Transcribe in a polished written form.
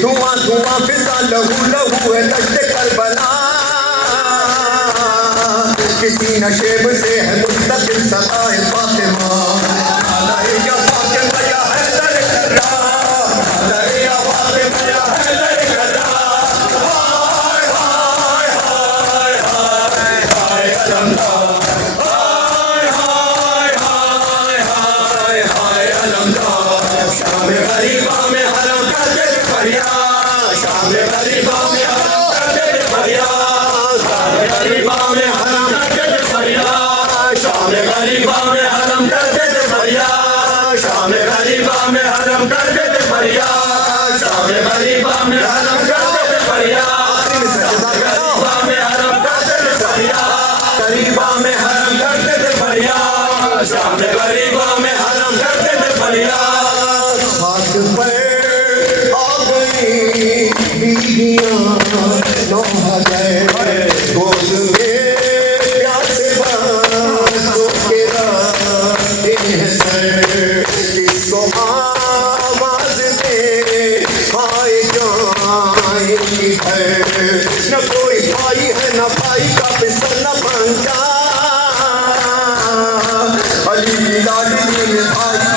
धुआं धुआं फिजा लहू लहू है दश्त करबला किसी नशेब से है मुस्तकिल सताए फातिमा अरे या फातिमा या हैदर कर्रा अरे या फातिमा या हैदर कर्रा हाय हाय हाय हाय हाय अलमदार हाय हाय हाय हाय हाय अलमदार शाम गरीबा में हरम कर दे फरियाद शाम गरीबा में हरम कर दे फरियाद शाम गरीबा में हरम शाम गरीबा में हरम कर देते फरियाद शाम गरीबा में हरम कर देते फरियाद शाम गरीबा में हरम कर देते फरियाद गरीबा में हरम कर देते फरियाद गरीबा में हरम कर देते फरियाद शाम गरीबा में हरम कर देते फरियाद हाथ पर आ गई बीवियां नौहा गए गोद में किसको आवाज दे खाए जाएंगी है न कोई भाई है न भाई का पिसल न पंजा अली लाडली में भाई